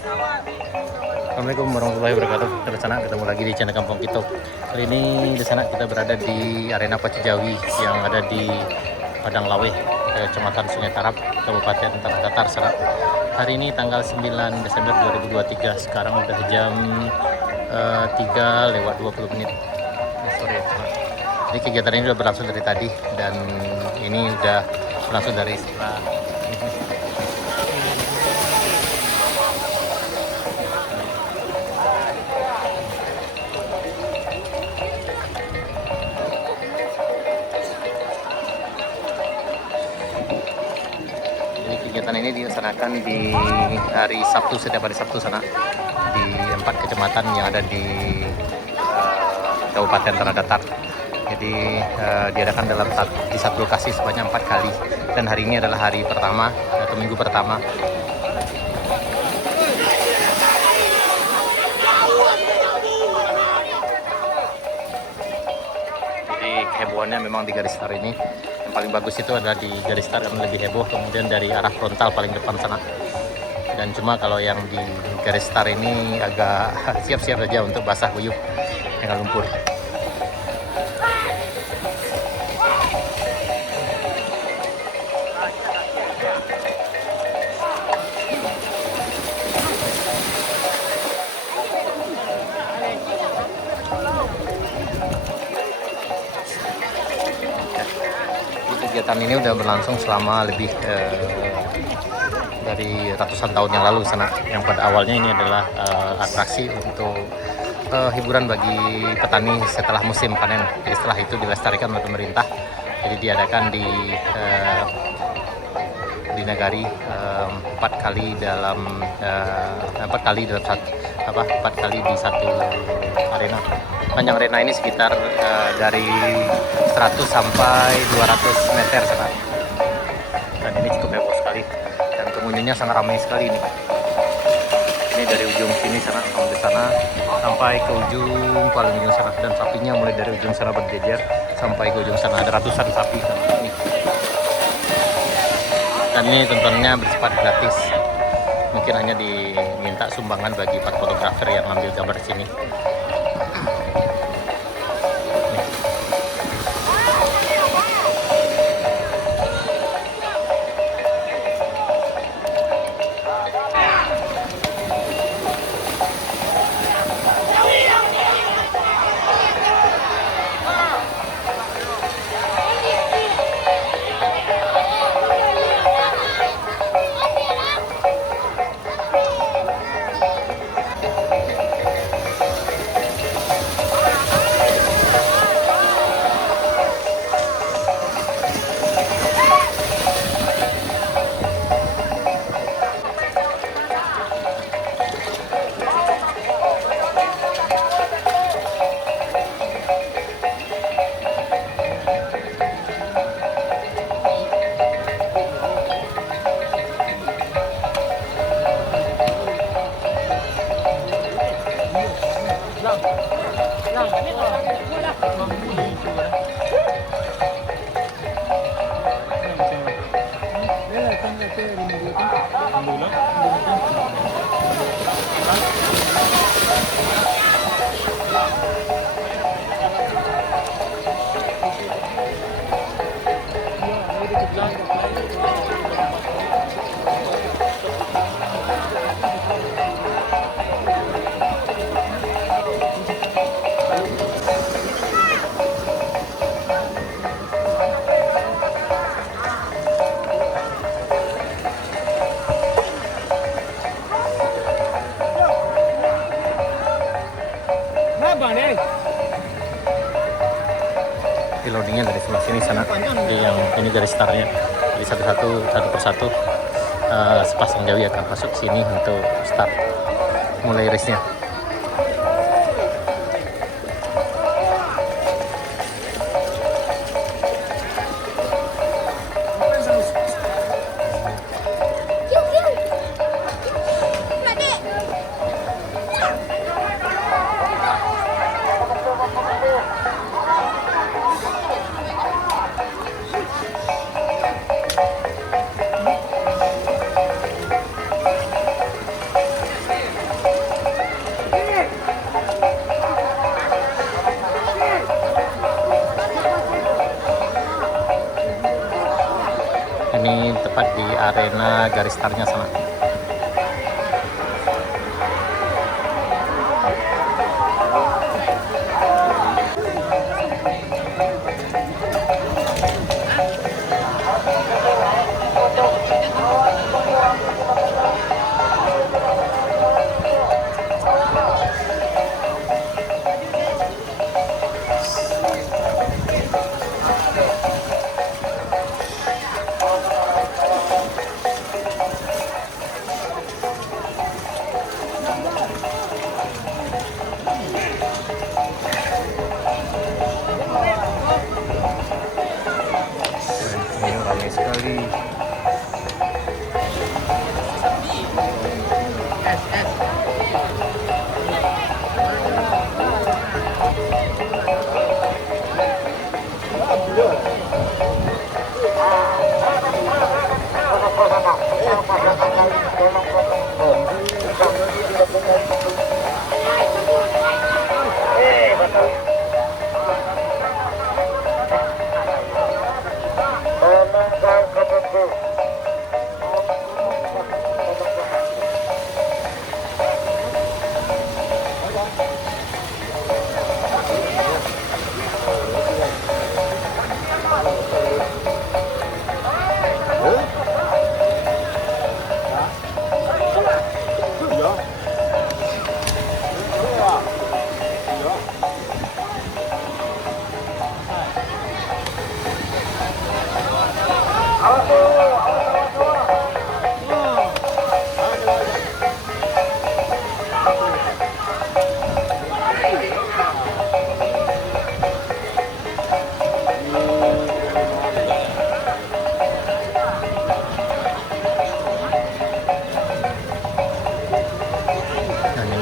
Assalamualaikum warahmatullahi wabarakatuh. Kita sana ketemu lagi di channel Kampung Kito. Kali ini di sana kita berada di Arena Pacu Jawi yang ada di Padang Lawe, Kecamatan Sungai Tarap, Kabupaten Tanah Datar. Sana. Hari ini tanggal 9 Desember 2023. Sekarang udah jam 3 lewat 20 menit sore. Jadi kegiatan ini udah berlangsung dari tadi dan ini udah berlangsung dari setelah kegiatan ini dilaksanakan di hari Sabtu, setiap hari Sabtu sana di 4 kecamatan yang ada di Kabupaten Tanah Datar. Jadi diadakan di satu lokasi sebanyak 4 kali dan hari ini adalah hari pertama atau minggu pertama. Jadi kehebohannya memang di garis start ini. Yang paling bagus itu adalah di garis start karena lebih heboh, kemudian dari arah frontal paling depan sana. Dan cuma kalau yang di garis start ini agak siap-siap saja untuk basah kuyup dengan lumpur. Kegiatan ini udah berlangsung selama lebih dari ratusan tahun yang lalu sana. Yang pada awalnya ini adalah atraksi untuk hiburan bagi petani setelah musim panen. Jadi setelah itu dilestarikan oleh pemerintah. Jadi diadakan di Nagari 4 kali di satu arena. Panjang arena ini sekitar dari 100 sampai 200 meter sana. Dan ini cukup heboh sekali dan pengunjungnya sangat ramai sekali ini. Ini dari ujung sini sana sampai sana sampai ke ujung paling ujung sana, dan sapinya mulai dari ujung sana berjejer sampai ke ujung sana, ada ratusan sapi sana ini. Dan ini tontonannya bersifat gratis. Mungkin hanya diminta sumbangan bagi para fotografer yang ngambil gambar di sini. Loadingnya dari sebelah sini sana. Jadi yang ini dari startnya dari satu persatu sepasang jawi akan masuk sini untuk start mulai race-nya. tepat di arena garis startnya sana. Ini ramai sekali.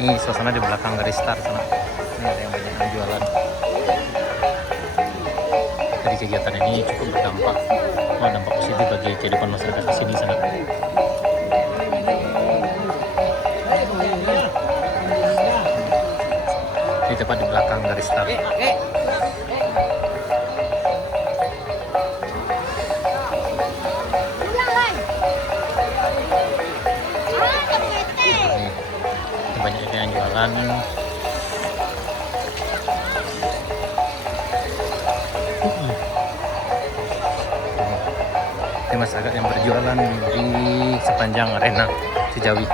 Ini suasana di belakang garis start sana. Ini ada yang banyak yang jualan. Jadi kegiatan ini cukup berdampak, dampak positif bagi kehidupan masyarakat di sini sana. Di tepat di belakang garis start. Banyak yang jualan. Ini masyarakat yang berjualan di sepanjang arena Cijawi.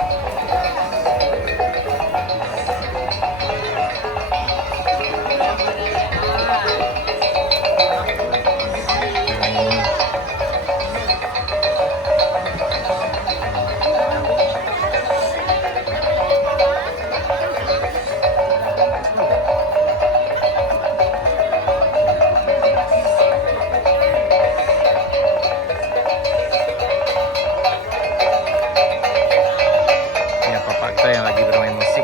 Yang lagi bermain musik.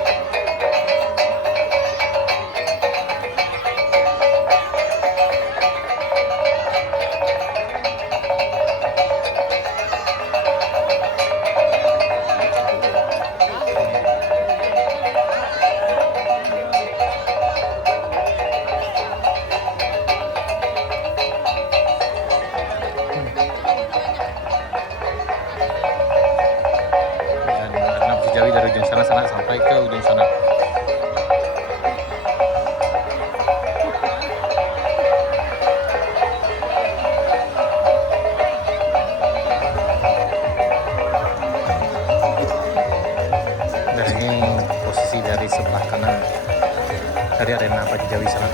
Jawi dari ujung sana sampai ke ujung sana. Dan ini posisi dari sebelah kanan dari arena Pacu Jawi sana.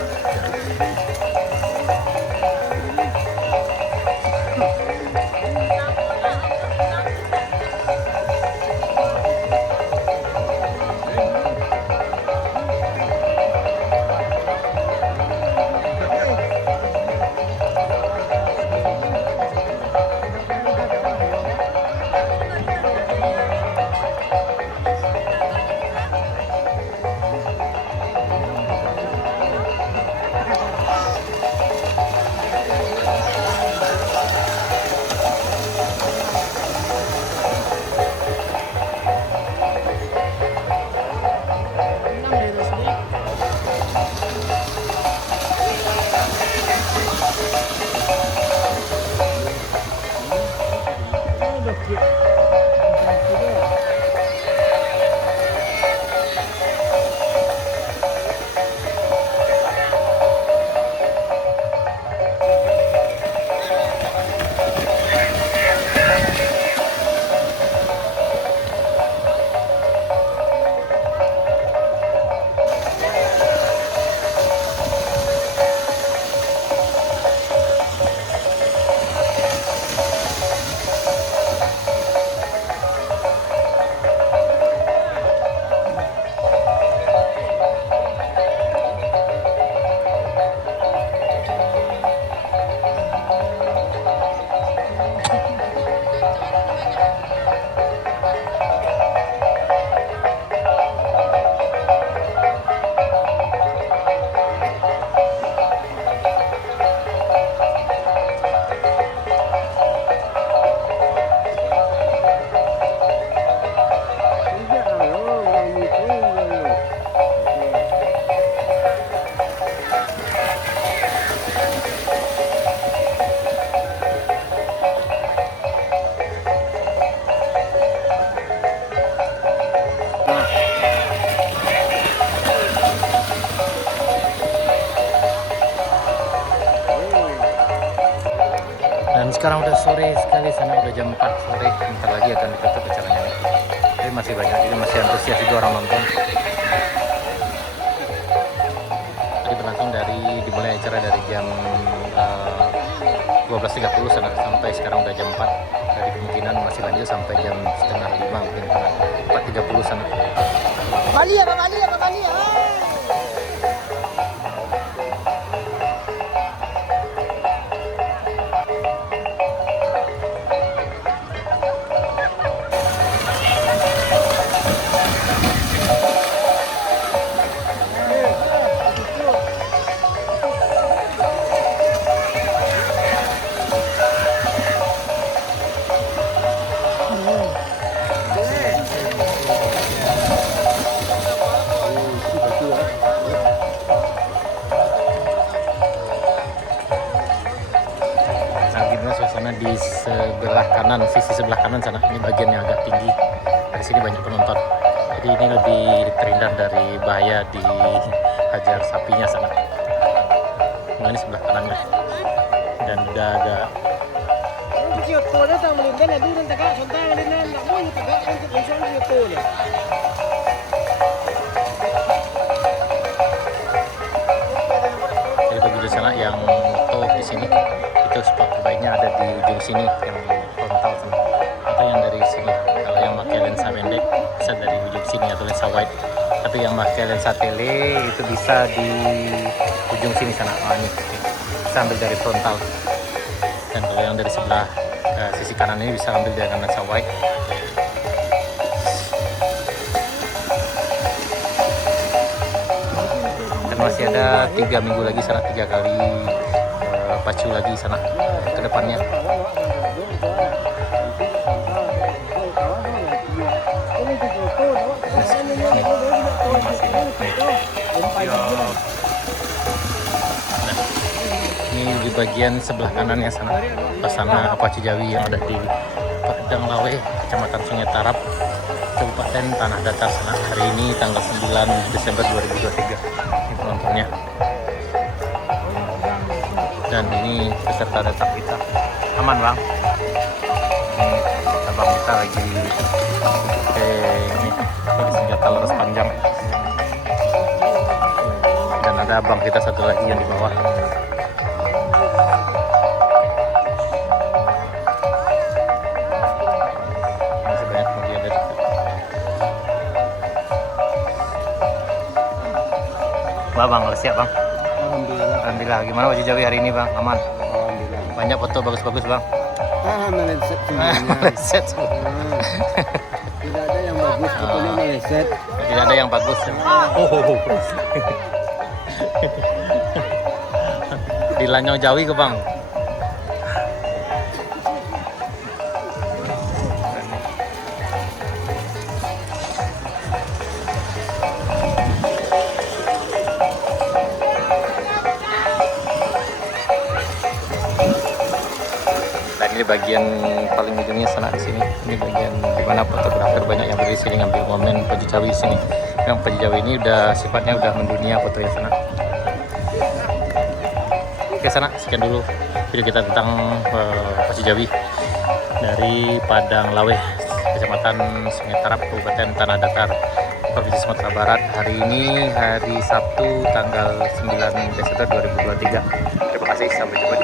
sekarang udah sore sekali sana, udah jam 4 sore. Bentar lagi akan ditutup acaranya nih. Tapi masih banyak, jadi masih antusias juga orang nonton. Tadi berlangsung dimulai acara dari jam 12.30 sana sampai sekarang udah jam 4. Jadi kemungkinan masih lanjut sampai jam setengah 5 mungkin, 4.30 sana. Balia, balia, balia. Suasana di sebelah kanan, sisi sebelah kanan sana, ini bagian yang agak tinggi. Dari sini banyak penonton. Jadi ini lebih terhindar dari bahaya dihajar sapinya sana. Nah, ini sebelah kanannya. Dan udah agak jadi bagi di sana yang moto di sini, itu spot terbaiknya ada di ujung sini yang frontal sana, atau yang dari sini. Kalau yang pakai lensa pendek bisa dari ujung sini atau lensa wide, tapi yang pakai lensa tele itu bisa di ujung sini sana. Ini bisa ambil dari frontal. Dan kalau yang dari sebelah sisi kanan ini bisa ambil dengan lensa wide. Dan masih ada 3 minggu lagi sana, 3 kali pacu lagi sana ke depannya. Ini di bagian sebelah kanannya sana, Pasana Apache Jawi yang ada di Padang Lawe, Kecamatan Sungai Tarap, Kabupaten Tanah Datar sana. Hari ini tanggal 9 Desember 2023. Ini penontonnya. Dan ini peserta datang kita. Aman bang? Ini abang kita lagi ini senjata laras panjang. Dan ada abang kita satu lagi yang di bawah. Masih banyak media dari itu. Wah bang, siap bang. Alhamdulillah. Gimana Wajib Jawi hari ini bang? Aman? Alhamdulillah. Banyak foto bagus-bagus bang? Meleset semuanya. Meleset. Tidak ada yang bagus, pokoknya meleset. Tidak ada yang bagus. Oh. Di Lanyong Jawi ke bang? Dan ini bagian paling ujungnya sana di sini. Ini bagian di mana fotografer banyak yang berdiri sini ngambil momen Pacu Jawi di sini. Yang Pacu Jawi ini udah sifatnya udah mendunia fotonya sana. Oke sana, sekian dulu video kita tentang Pacu Jawi dari Padang Lawe, Kecamatan Sungai Tarap, Kabupaten Tanah Datar, Provinsi Sumatera Barat. Hari ini hari Sabtu tanggal 9 Desember 2023. Terima kasih, sampai jumpa.